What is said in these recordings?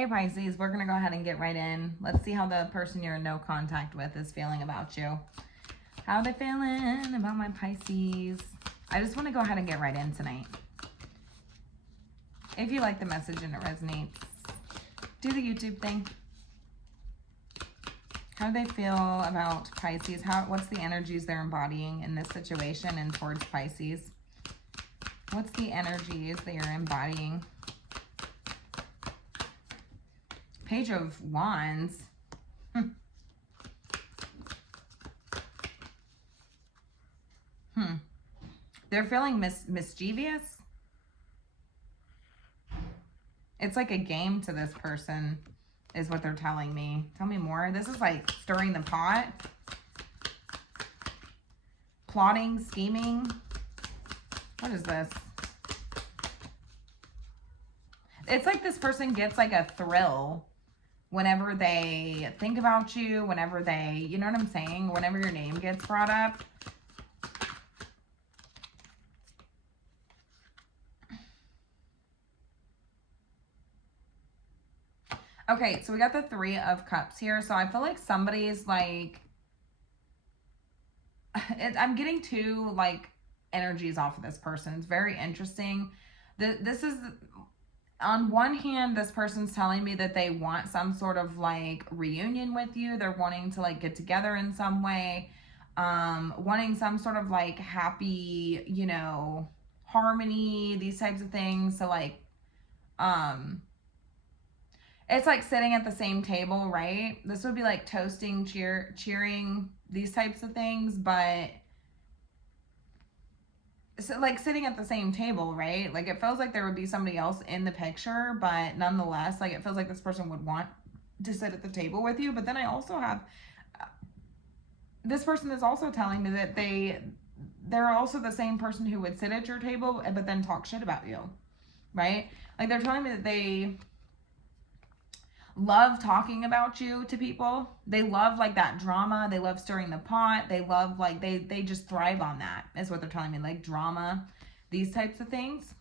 Hey Pisces, we're going to go ahead and get right in. Let's see how the person you're in no contact with is feeling about you. How are they feeling about my Pisces? I just want to go ahead and get right in tonight. If you like the message and it resonates, do the YouTube thing. How do they feel about Pisces? What's the energies they're embodying in this situation and towards Pisces? What's the energies they are embodying? Page of Wands. They're feeling mischievous. It's like a game to this person, is what they're telling me. Tell me more. This is like stirring the pot. Plotting, scheming. What is this? It's like this person gets like a thrill whenever they think about you, whenever they, you know what I'm saying? Whenever your name gets brought up. Okay, so we got the Three of Cups here. So I feel like somebody's like, I'm getting two like energies off of this person. It's very interesting. This is, on one hand, this person's telling me that they want some sort of like reunion with you. They're wanting to like get together in some way. Wanting some sort of like happy, you know, harmony, these types of things. So like, it's like sitting at the same table, right? This would be like toasting, cheering, these types of things, but so like sitting at the same table, right? Like it feels like there would be somebody else in the picture, but nonetheless, like it feels like this person would want to sit at the table with you. But then I also have, this person is also telling me that they're also the same person who would sit at your table, but then talk shit about you, right? Like they're telling me that they love talking about you to people. They love like that drama. They love stirring the pot. They love like, they just thrive on that, is what they're telling me, like drama, these types of things.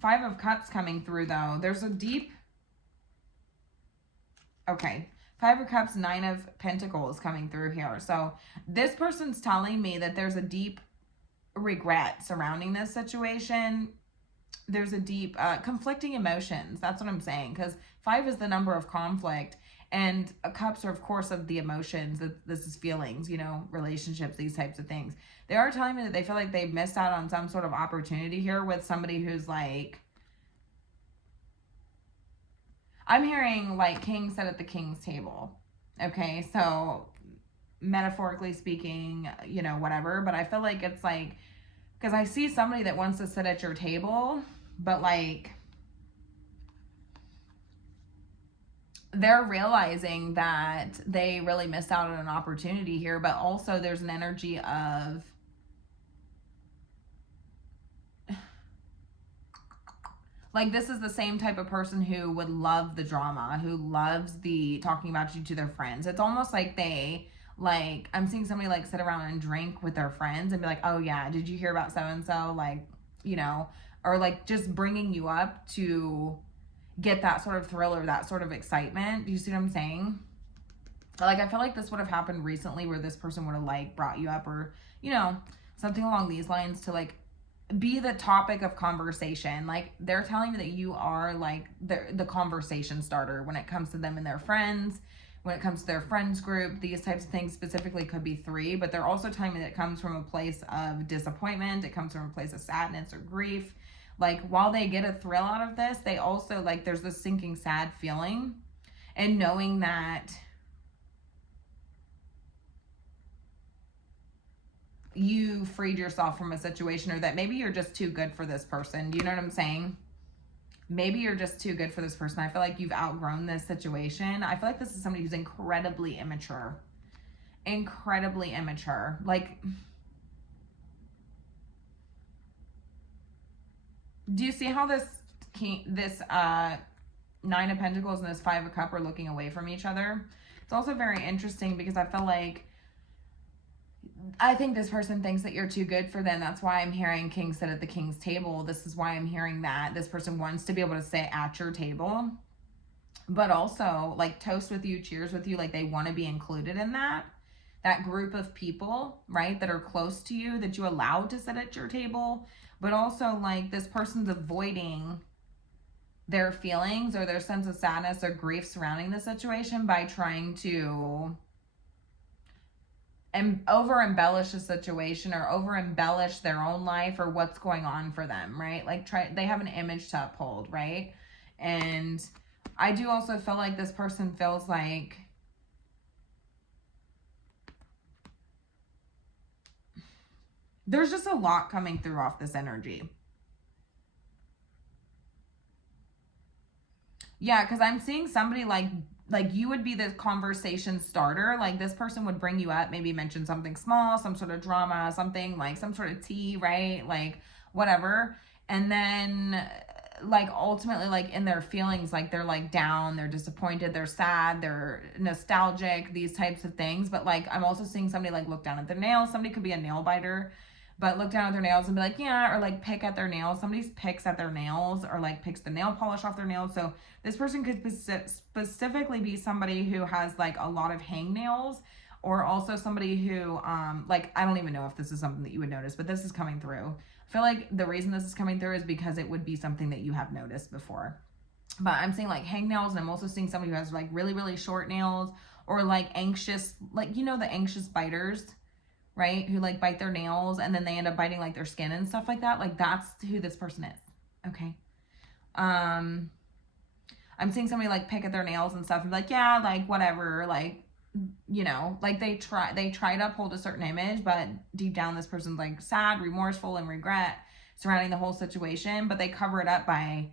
Five of Cups coming through though. There's a deep, okay, Five of Cups, Nine of Pentacles coming through here. So this person's telling me that there's a deep regret surrounding this situation. There's a deep conflicting emotions. That's what I'm saying, because 5 is the number of conflict, and cups are of course of the emotions. That this is feelings, you know, relationships, these types of things. They are telling me that they feel like they've missed out on some sort of opportunity here with somebody who's like, I'm hearing like king sat at the king's table. Okay, so metaphorically speaking, you know, whatever, but I feel like it's like, because I see somebody that wants to sit at your table, but like they're realizing that they really missed out on an opportunity here, but also there's an energy of like, this is the same type of person who would love the drama, who loves the talking about you to their friends. It's almost like they, like, I'm seeing somebody like sit around and drink with their friends and be like, oh yeah, did you hear about so-and-so? Like, you know, or like just bringing you up to get that sort of thrill or that sort of excitement. Do you see what I'm saying? Like, I feel like this would have happened recently where this person would have like brought you up, or, you know, something along these lines to like be the topic of conversation. Like they're telling me that you are like the conversation starter when it comes to them and their friends, when it comes to their friends group. These types of things specifically could be 3, but they're also telling me that it comes from a place of disappointment. It comes from a place of sadness or grief. Like while they get a thrill out of this, they also like, there's this sinking sad feeling, and knowing that you freed yourself from a situation, or that maybe you're just too good for this person. Do you know what I'm saying? Maybe you're just too good for this person. I feel like you've outgrown this situation. I feel like this is somebody who's incredibly immature. Incredibly immature. Like, do you see how this Nine of Pentacles and this Five of Cups are looking away from each other? It's also very interesting because I feel like I think this person thinks that you're too good for them. That's why I'm hearing king sit at the king's table. This is why I'm hearing that this person wants to be able to sit at your table, but also like toast with you, cheers with you. Like they want to be included in that group of people, right, that are close to you, that you allow to sit at your table. But also like this person's avoiding their feelings or their sense of sadness or grief surrounding the situation by trying to over embellish the situation or over embellish their own life or what's going on for them, right? Like they have an image to uphold, right? And I do also feel like this person feels like there's just a lot coming through off this energy. Yeah, because I'm seeing somebody like you would be the conversation starter. Like this person would bring you up, maybe mention something small, some sort of drama, something like some sort of tea, right? Like whatever. And then like ultimately like in their feelings, like they're like down, they're disappointed, they're sad, they're nostalgic, these types of things. But like I'm also seeing somebody like look down at their nails. Somebody could be a nail biter, but look down at their nails and be like, yeah, or like pick at their nails. Somebody picks at their nails or like picks the nail polish off their nails. So this person could specifically be somebody who has like a lot of hangnails, or also somebody who like I don't even know if this is something that you would notice, but this is coming through. I feel like the reason this is coming through is because it would be something that you have noticed before. But I'm seeing like hangnails, and I'm also seeing somebody who has like really, really short nails, or like anxious, like, you know, the anxious biters, right? Who like bite their nails and then they end up biting like their skin and stuff like that. Like that's who this person is. Okay. I'm seeing somebody like pick at their nails and stuff and be like, yeah, like whatever, like, you know, like they try to uphold a certain image, but deep down this person's like sad, remorseful, and regret surrounding the whole situation, but they cover it up by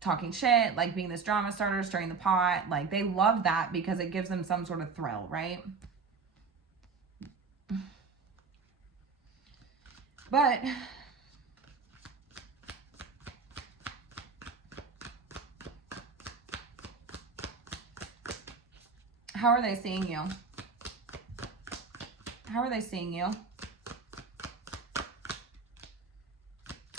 talking shit, like being this drama starter, stirring the pot. Like they love that because it gives them some sort of thrill, right? But how are they seeing you? How are they seeing you?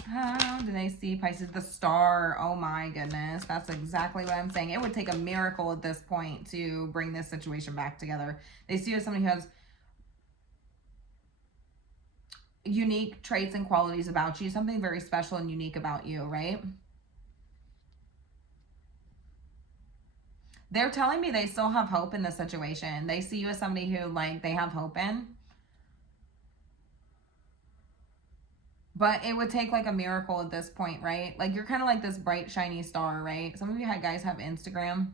How do they see Pisces? The star. Oh my goodness. That's exactly what I'm saying. It would take a miracle at this point to bring this situation back together. They see you as somebody who has unique traits and qualities about you, something very special and unique about you, right? They're telling me they still have hope in this situation. They see you as somebody who like they have hope in. But it would take like a miracle at this point, right? Like you're kind of like this bright shiny star, right? Some of you guys have Instagram.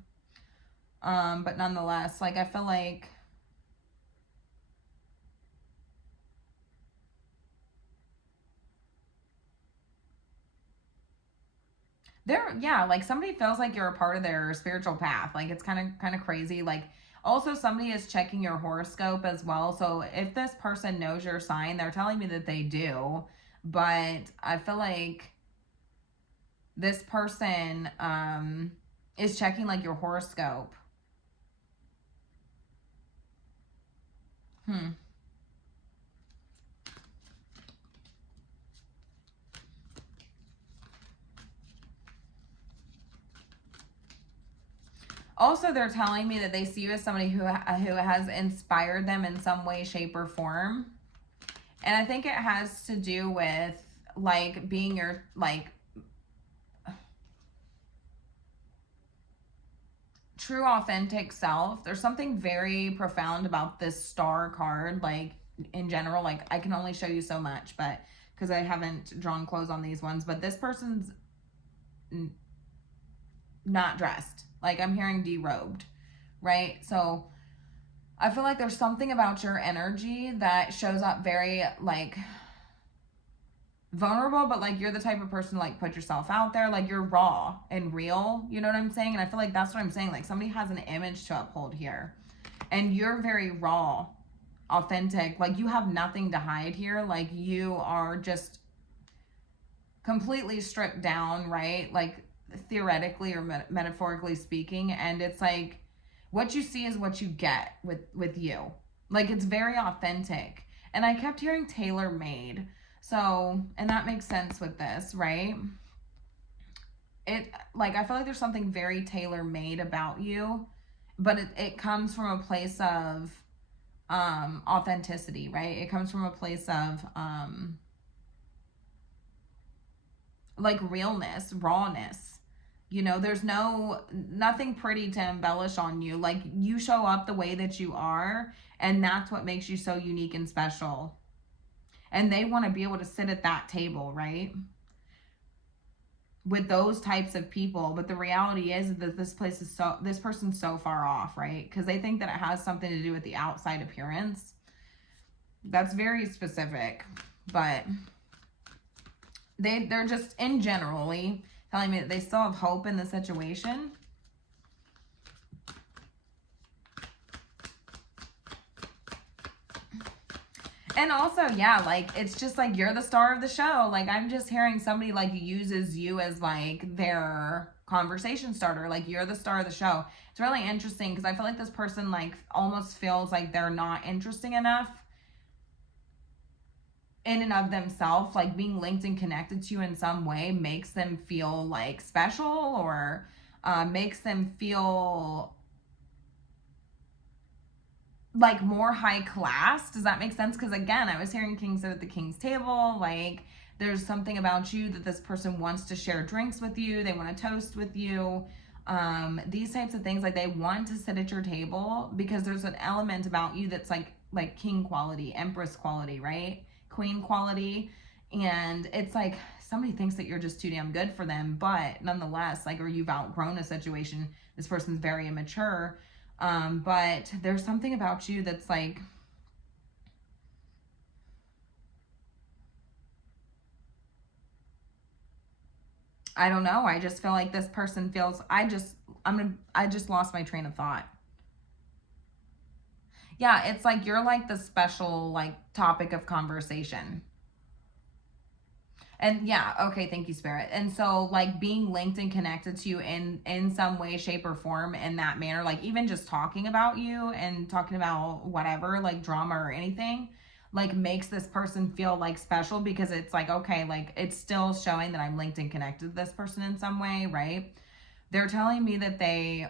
But nonetheless, like I feel like yeah, like somebody feels like you're a part of their spiritual path. Like it's kind of crazy. Like also somebody is checking your horoscope as well. So if this person knows your sign, they're telling me that they do. But I feel like this person is checking like your horoscope. Also, they're telling me that they see you as somebody who has inspired them in some way, shape, or form. And I think it has to do with like being your like true authentic self. There's something very profound about this star card, like in general. Like I can only show you so much, but because I haven't drawn clothes on these ones, but this person's not dressed. Like I'm hearing derobed, right? So I feel like there's something about your energy that shows up very like vulnerable, but like you're the type of person to like put yourself out there. Like you're raw and real, you know what I'm saying? And I feel like that's what I'm saying. Like somebody has an image to uphold here, and you're very raw, authentic. Like you have nothing to hide here. Like you are just completely stripped down, right? Like theoretically or metaphorically speaking. And it's like what you see is what you get with you. Like it's very authentic. And I kept hearing tailor-made. So, and that makes sense with this, right? It, like, I feel like there's something very tailor-made about you, but it comes from a place of authenticity, right? It comes from a place of like realness, rawness. You know, there's nothing pretty to embellish on you. Like, you show up the way that you are, and that's what makes you so unique and special. And they want to be able to sit at that table, right? With those types of people. But the reality is that this person's so far off, right? Because they think that it has something to do with the outside appearance. That's very specific, but they're just in generally telling me that they still have hope in the situation. And also, yeah, like, it's just like you're the star of the show. Like, I'm just hearing somebody like uses you as like their conversation starter. Like, you're the star of the show. It's really interesting because I feel like this person like almost feels like they're not interesting enough in and of themselves. Like, being linked and connected to you in some way makes them feel like special, or makes them feel like more high class. Does that make sense? Because again, I was hearing king sit at the king's table. Like, there's something about you that this person wants to share drinks with you. They want to toast with you. These types of things, like, they want to sit at your table because there's an element about you that's like king quality, empress quality, right? Queen quality. And it's like somebody thinks that you're just too damn good for them, but nonetheless, like, or you've outgrown a situation. This person's very immature. But there's something about you that's like, I don't know. I just feel like this person feels, I just lost my train of thought. Yeah, it's like you're like the special like topic of conversation. And yeah, okay, thank you, Spirit. And so, like, being linked and connected to you in some way, shape, or form in that manner, like even just talking about you and talking about whatever, like drama or anything, like, makes this person feel like special, because it's like, okay, like, it's still showing that I'm linked and connected to this person in some way, right? They're telling me that they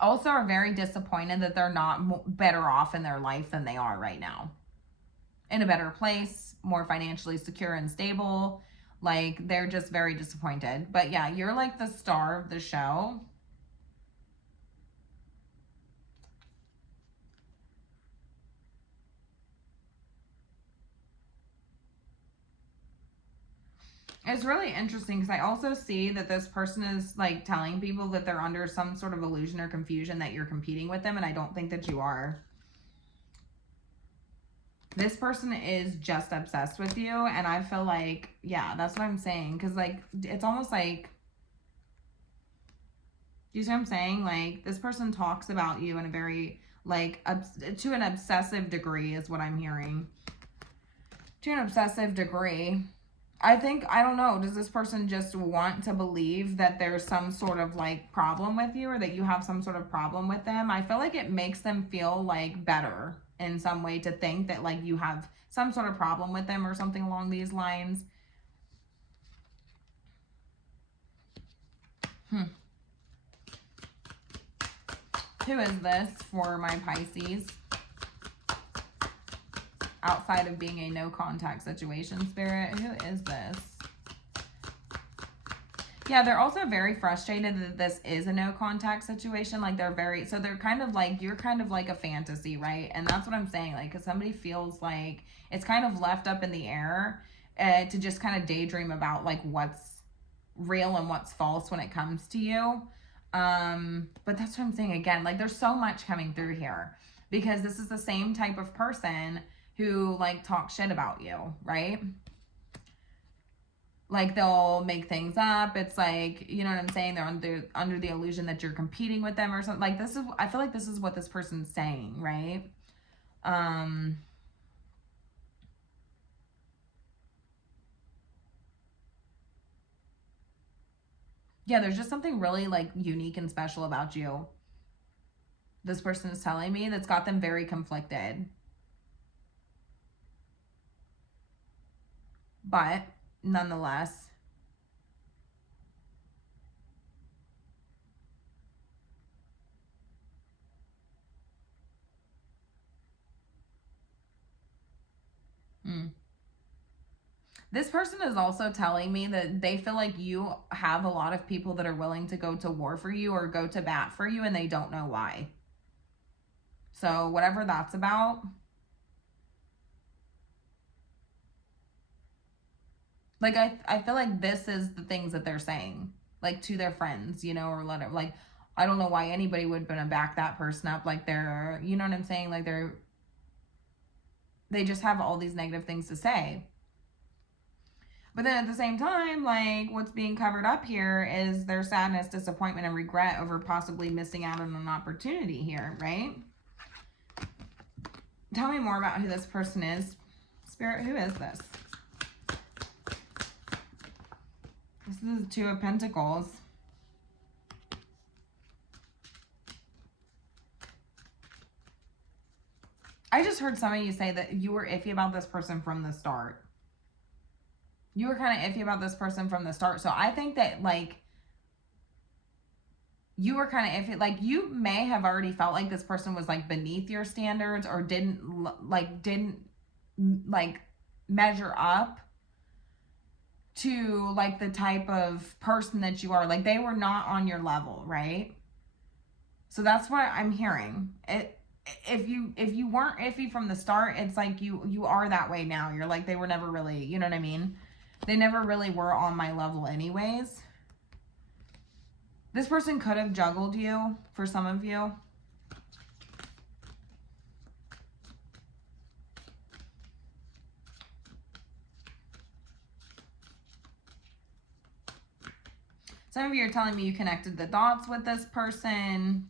also are very disappointed that they're not better off in their life than they are right now. In a better place, more financially secure and stable. Like, they're just very disappointed. But yeah, you're like the star of the show. It's really interesting because I also see that this person is like telling people that they're under some sort of illusion or confusion that you're competing with them, and I don't think that you are. This person is just obsessed with you, and I feel like, yeah, that's what I'm saying. Because, like, it's almost like, you see what I'm saying? Like, this person talks about you in a very, like, to an obsessive degree is what I'm hearing. To an obsessive degree. I think, I don't know, does this person just want to believe that there's some sort of, like, problem with you, or that you have some sort of problem with them? I feel like it makes them feel, like, better in some way to think that, like, you have some sort of problem with them or something along these lines. Who is this for my Pisces? Outside of being a no contact situation, Spirit, who is this? Yeah, they're also very frustrated that this is a no contact situation. Like, they're kind of like, you're kind of like a fantasy, right? And that's what I'm saying. Like, because somebody feels like it's kind of left up in the air to just kind of daydream about like what's real and what's false when it comes to you. But that's what I'm saying again. Like, there's so much coming through here because this is the same type of person who like talks shit about you, right? Like, they'll make things up. It's like, you know what I'm saying? They're under the illusion that you're competing with them or something. Like, I feel like this is what this person's saying, right? Yeah, there's just something really like unique and special about you. This person is telling me that's got them very conflicted. But nonetheless, mm. This person is also telling me that they feel like you have a lot of people that are willing to go to war for you or go to bat for you, and they don't know why. So whatever that's about, like I feel like this is the things that they're saying, like to their friends, you know, or let it like I don't know why anybody would want to back that person up. Like they're, you know what I'm saying? Like they just have all these negative things to say. But then at the same time, like what's being covered up here is their sadness, disappointment, and regret over possibly missing out on an opportunity here, right? Tell me more about who this person is. Spirit, who is this? This is the Two of Pentacles. I just heard some of you say that you were iffy about this person from the start. You were kind of iffy about this person from the start. So I think that, like, you were kind of iffy. Like, you may have already felt like this person was, like, beneath your standards or didn't measure up to, like, the type of person that you are. Like, they were not on your level, right? So that's what I'm hearing. If you weren't iffy from the start, it's like you are that way now. You're like, they were never really, you know what I mean? They never really were on my level anyways. This person could have juggled you for some of you. Some of you are telling me you connected the dots with this person.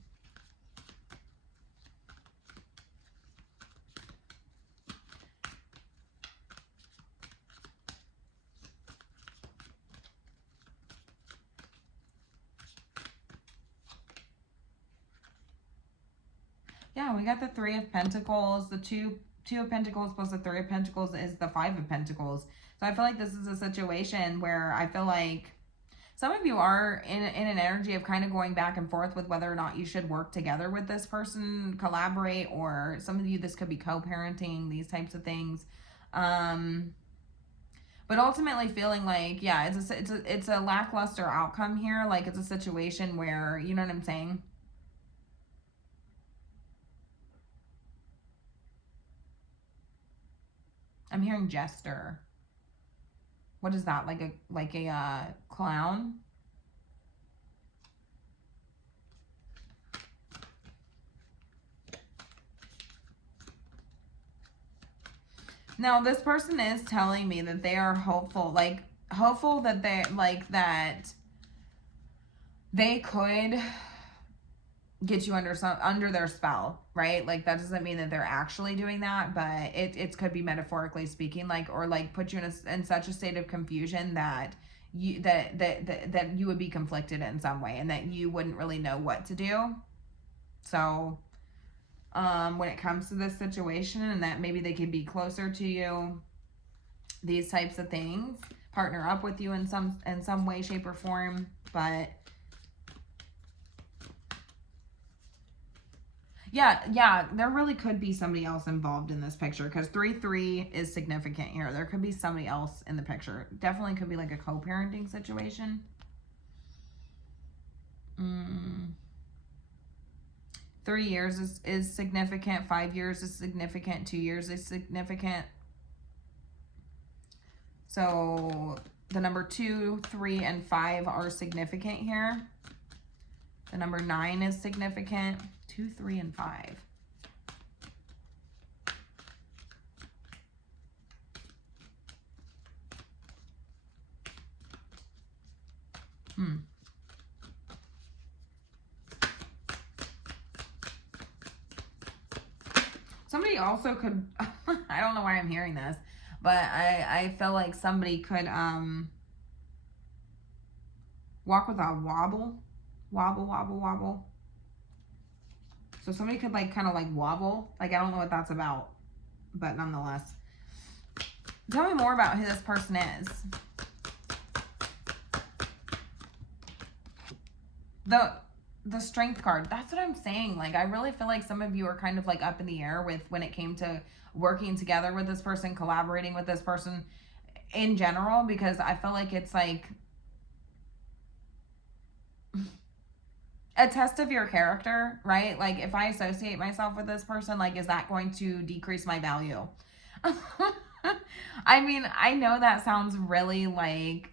Yeah, we got the Three of Pentacles. The two of Pentacles plus the Three of Pentacles is the Five of Pentacles. So I feel like this is a situation where I feel like some of you are in an energy of kind of going back and forth with whether or not you should work together with this person, collaborate, or some of you, this could be co-parenting, these types of things. But ultimately feeling like, yeah, it's a lackluster outcome here. Like it's a situation where, you know what I'm saying? I'm hearing jester. What is that? Like a clown? Now, this person is telling me that they are hopeful, like hopeful that they could get you under their spell, right? Like that doesn't mean that they're actually doing that, but it could be metaphorically speaking, like, or like put you in such a state of confusion that that you would be conflicted in some way and that you wouldn't really know what to do. So when it comes to this situation, and that maybe they could be closer to you, these types of things, partner up with you in some way, shape, or form. But yeah, there really could be somebody else involved in this picture, because 3-3 is significant here. There could be somebody else in the picture. Definitely could be like a co-parenting situation. 3 years is significant. 5 years is significant. 2 years is significant. So the number 2, 3, and 5 are significant here. The number 9 is significant. 2, 3, and 5. Somebody also could, I don't know why I'm hearing this, but I feel like somebody could, Walk with a wobble. Wobble, wobble, wobble. So somebody could like kind of like wobble. Like I don't know what that's about, but nonetheless. Tell me more about who this person is. The Strength card. That's what I'm saying. Like I really feel like some of you are kind of like up in the air with when it came to working together with this person, collaborating with this person in general, because I feel like it's like a test of your character, right? Like if I associate myself with this person, like is that going to decrease my value? I mean, I know that sounds really like,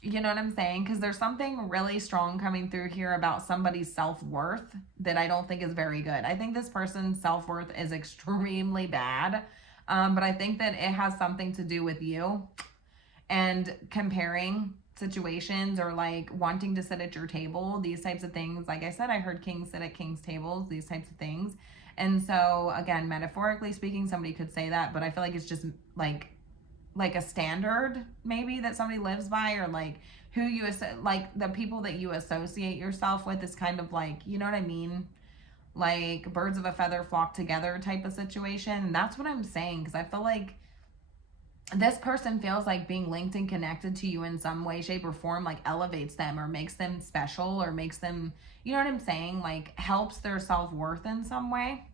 you know what I'm saying? Because there's something really strong coming through here about somebody's self-worth that I don't think is very good. I think this person's self-worth is extremely bad. But I think that it has something to do with you and comparing situations or like wanting to sit at your table, these types of things. Like I said, I heard kings sit at kings' tables, these types of things. And so again, metaphorically speaking, somebody could say that, but I feel like it's just like a standard maybe that somebody lives by, or like who you like the people that you associate yourself with is kind of like, you know what I mean? Like birds of a feather flock together type of situation. And that's what I'm saying, because I feel like this person feels like being linked and connected to you in some way, shape, or form, like elevates them or makes them special or makes them, you know what I'm saying? Like helps their self-worth in some way,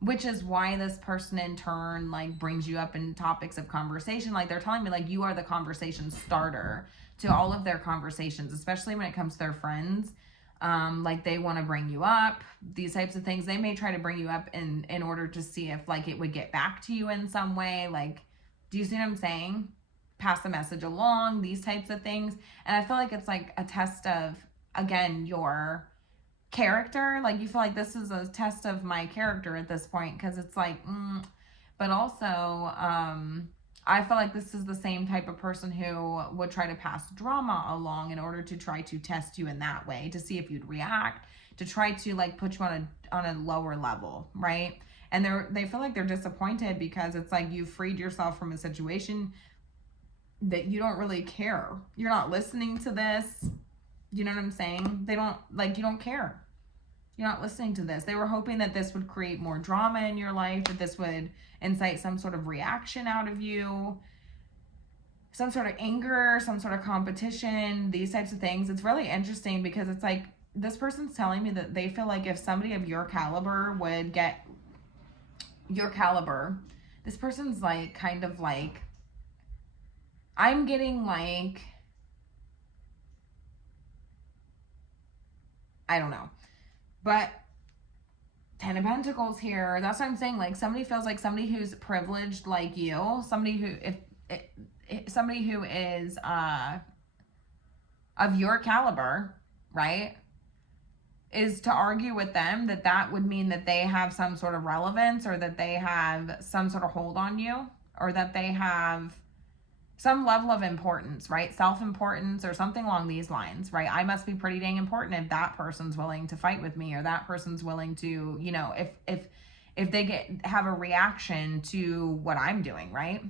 which is why this person in turn like brings you up in topics of conversation. Like they're telling me like you are the conversation starter to all of their conversations, especially when it comes to their friends. Like they want to bring you up, these types of things. They may try to bring you up in order to see if like it would get back to you in some way. Like, do you see what I'm saying? Pass the message along, these types of things. And I feel like it's like a test of, again, your character. Like you feel like this is a test of my character at this point, because it's like, but also, I feel like this is the same type of person who would try to pass drama along in order to try to test you in that way, to see if you'd react, to try to like put you on a lower level, right? And they feel like they're disappointed because it's like you freed yourself from a situation that you don't really care. You're not listening to this. You know what I'm saying? They don't like, you don't care. You're not listening to this. They were hoping that this would create more drama in your life, that this would incite some sort of reaction out of you, some sort of anger, some sort of competition, these types of things. It's really interesting because it's like this person's telling me that they feel like if somebody of your caliber would get your caliber, this person's like kind of like, I'm getting like, I don't know, but 10 of Pentacles here. That's what I'm saying. Like somebody feels like somebody who's privileged like you, somebody who somebody who is of your caliber, right, is to argue with them that would mean that they have some sort of relevance, or that they have some sort of hold on you, or that they have some level of importance, right? Self-importance or something along these lines, right? I must be pretty dang important if that person's willing to fight with me, or that person's willing to, you know, if they have a reaction to what I'm doing, right?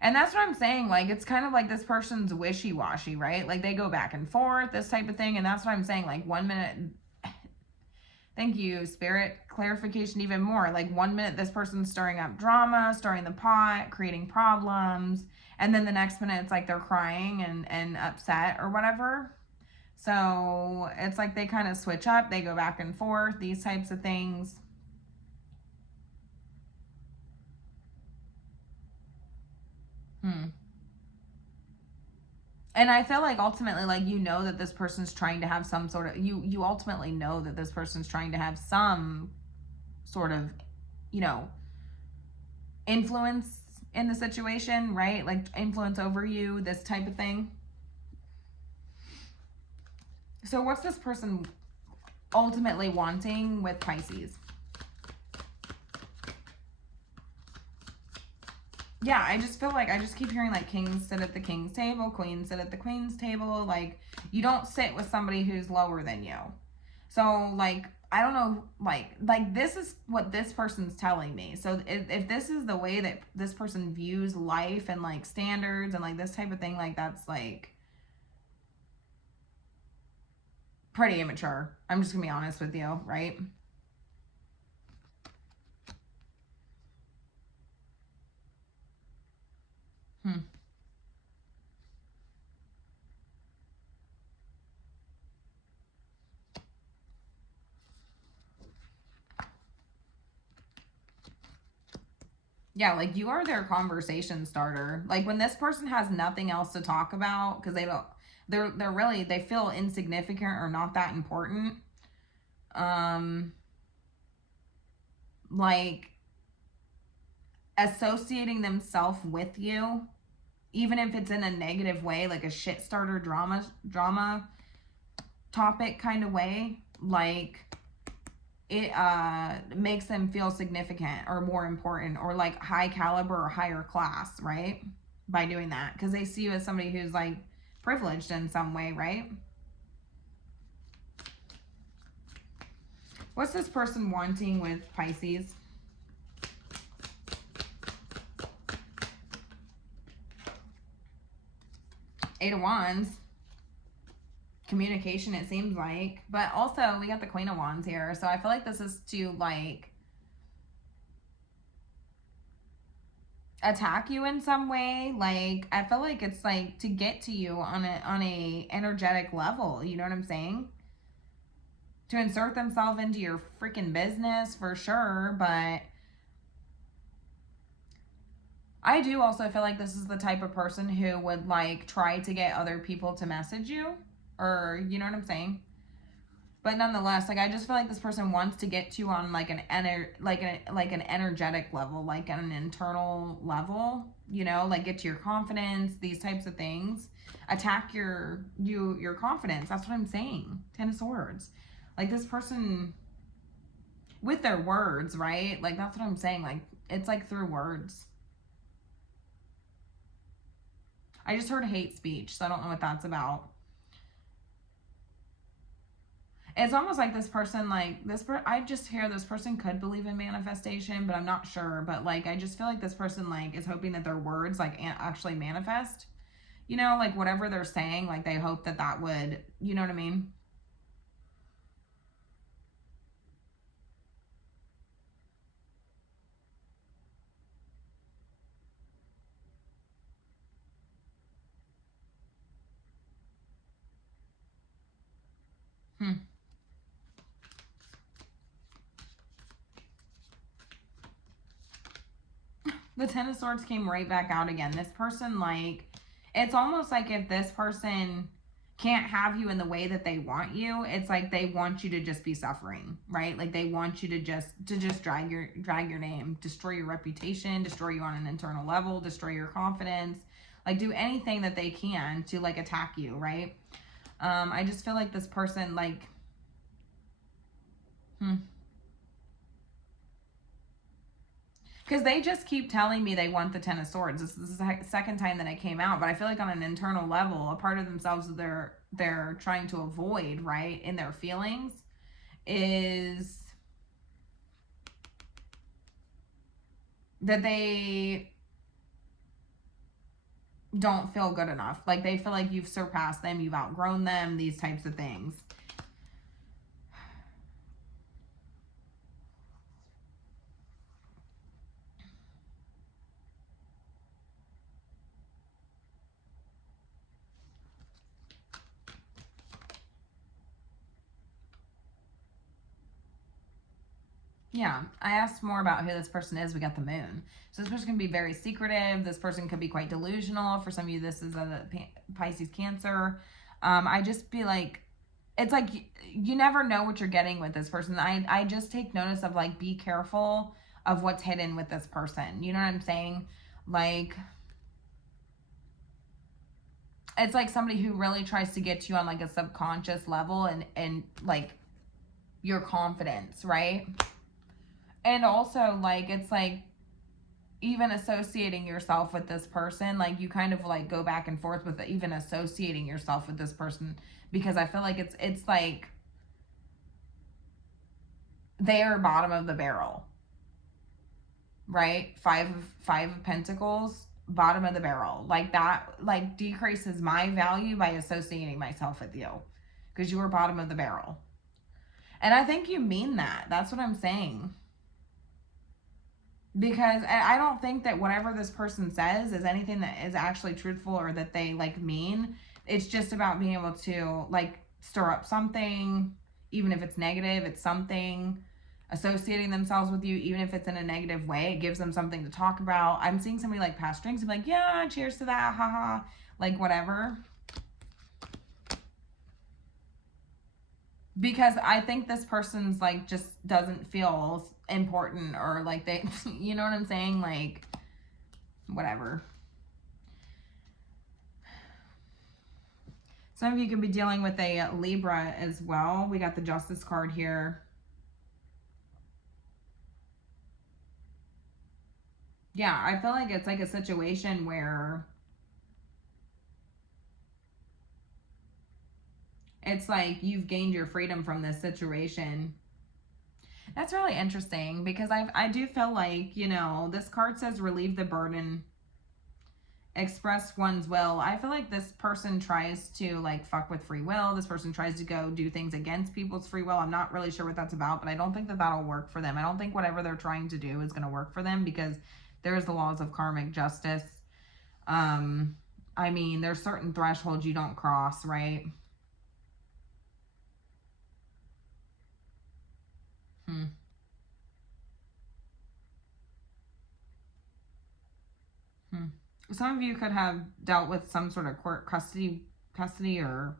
And that's what I'm saying. Like, it's kind of like this person's wishy-washy, right? Like, they go back and forth, this type of thing. And that's what I'm saying. Like, 1 minute, thank you, Spirit, clarification even more. Like, 1 minute, this person's stirring up drama, stirring the pot, creating problems. And then the next minute, it's like they're crying and upset or whatever. So, it's like they kind of switch up. They go back and forth, these types of things. And I feel like ultimately, like, you know that this person's trying to have some sort of, you ultimately know that this person's trying to have some sort of, you know, influence in the situation, right? Like influence over you, this type of thing. So what's this person ultimately wanting with Pisces? Yeah, I just feel like I just keep hearing like kings sit at the king's table, queens sit at the queen's table. Like, you don't sit with somebody who's lower than you. So like I don't know, like this is what this person's telling me. So if this is the way that this person views life and like standards and like this type of thing, like that's like pretty immature. I'm just gonna be honest with you, right? Hmm. Yeah, like you are their conversation starter. Like when this person has nothing else to talk about because they don't, they're really, they feel insignificant or not that important. Um, like associating themselves with you, even if it's in a negative way, like a shit starter drama topic kind of way, like it makes them feel significant or more important or like high caliber or higher class, right? By doing that, because they see you as somebody who's like privileged in some way, right? What's this person wanting with Pisces? Eight of Wands. Communication, it seems like. But also, we got the Queen of Wands here. So I feel like this is to, like, attack you in some way. Like, I feel like it's, like, to get to you on a energetic level. You know what I'm saying? To insert themselves into your freaking business, for sure. But I do also feel like this is the type of person who would like try to get other people to message you, or you know what I'm saying? But nonetheless, like I just feel like this person wants to get you on like like an energetic level, like on an internal level, you know, like get to your confidence, these types of things. Attack your confidence. That's what I'm saying. Ten of Swords. Like this person with their words, right? Like that's what I'm saying. Like it's like through words. I just heard hate speech, so I don't know what that's about. It's almost like this person, like I just hear this person could believe in manifestation, but I'm not sure. But like, I just feel like this person like is hoping that their words like actually manifest. You know, like whatever they're saying, like they hope that that would, you know what I mean? Hmm. The Ten of Swords came right back out again. This person, like, it's almost like if this person can't have you in the way that they want you, it's like they want you to just be suffering, right? Like they want you to just drag your name, destroy your reputation, destroy you on an internal level, destroy your confidence, like do anything that they can to like attack you, right? I just feel like this person like hmm, because they just keep telling me they want the Ten of Swords. This is the second time that it came out, but I feel like on an internal level, a part of themselves that they're trying to avoid, right, in their feelings, is that they don't feel good enough. Like they feel like you've surpassed them, you've outgrown them, these types of things. Yeah, I asked more about who this person is. We got the moon. So this person can be very secretive. This person could be quite delusional. For some of you, this is a Pisces Cancer. I just be like, it's like you never know what you're getting with this person. I just take notice of like, be careful of what's hidden with this person. You know what I'm saying? Like, it's like somebody who really tries to get you on like a subconscious level and like your confidence, right? And also like it's like even associating yourself with this person, like you kind of like go back and forth with even associating yourself with this person because I feel like it's like they are bottom of the barrel, right? Five of Pentacles, bottom of the barrel. Like that, like decreases my value by associating myself with you because you are bottom of the barrel. And I think you mean that. That's what I'm saying. Because I don't think that whatever this person says is anything that is actually truthful or that they like mean. It's just about being able to like stir up something, even if it's negative, it's something. Associating themselves with you, even if it's in a negative way, it gives them something to talk about. I'm seeing somebody like pass drinks and be like, yeah, cheers to that, haha, like whatever. Because I think this person's like just doesn't feel important or like they, you know what I'm saying? Like, whatever. Some of you could be dealing with a Libra as well. We got the Justice card here. Yeah, I feel like it's like a situation where it's like you've gained your freedom from this situation. That's really interesting because I do feel like, you know, this card says relieve the burden, express one's will. I feel like this person tries to like fuck with free will. This person tries to go do things against people's free will. I'm not really sure what that's about, but I don't think that that'll work for them. I don't think whatever they're trying to do is going to work for them because there's the laws of karmic justice. I mean, there's certain thresholds you don't cross, right? Some of you could have dealt with some sort of court custody or,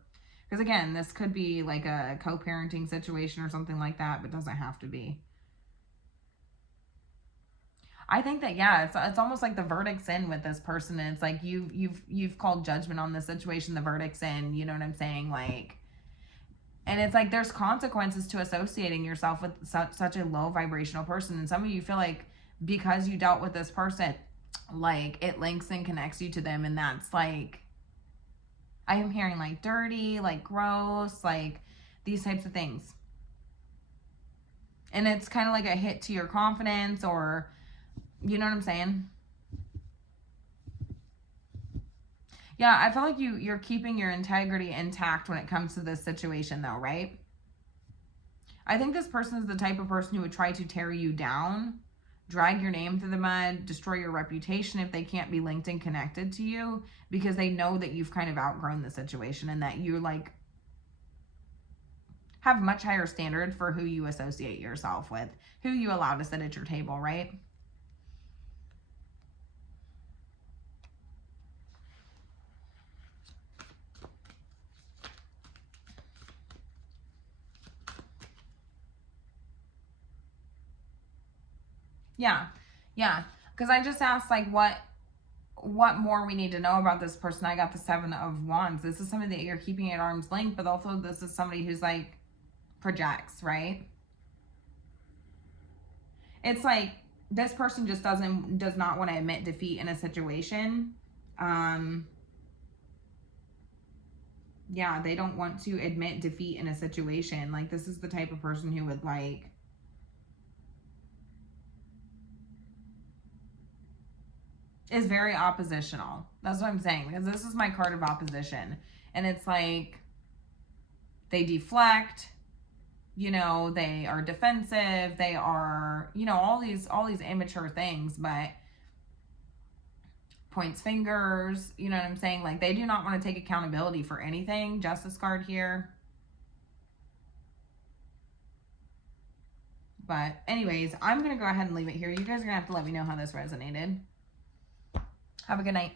because again, this could be like a co-parenting situation or something like that, but doesn't have to be. I think that, yeah, it's almost like the verdict's in with this person. And it's like you've called judgment on this situation. The verdict's in, you know what I'm saying? Like, and it's like there's consequences to associating yourself with such a low vibrational person. And some of you feel like because you dealt with this person, like it links and connects you to them. And that's like, I am hearing like dirty, like gross, like these types of things. And it's kind of like a hit to your confidence, or, you know what I'm saying? Yeah, I feel like you're keeping your integrity intact when it comes to this situation though, right? I think this person is the type of person who would try to tear you down, drag your name through the mud, destroy your reputation if they can't be linked and connected to you, because they know that you've kind of outgrown the situation and that you like have much higher standards for who you associate yourself with, who you allow to sit at your table, right? Yeah. Yeah. Because I just asked like what more we need to know about this person. I got the 7 of Wands. This is somebody that you're keeping at arm's length, but also this is somebody who's like projects, right? It's like this person just does not want to admit defeat in a situation. Yeah, they don't want to admit defeat in a situation. Like this is the type of person who would like is very oppositional. That's what I'm saying, because this is my card of opposition. And it's like they deflect, you know, they are defensive, they are, you know, all these immature things, but points fingers, you know what I'm saying? Like they do not want to take accountability for anything. Justice card here. But anyways, I'm going to go ahead and leave it here. You guys are going to have to let me know how this resonated. Have a good night.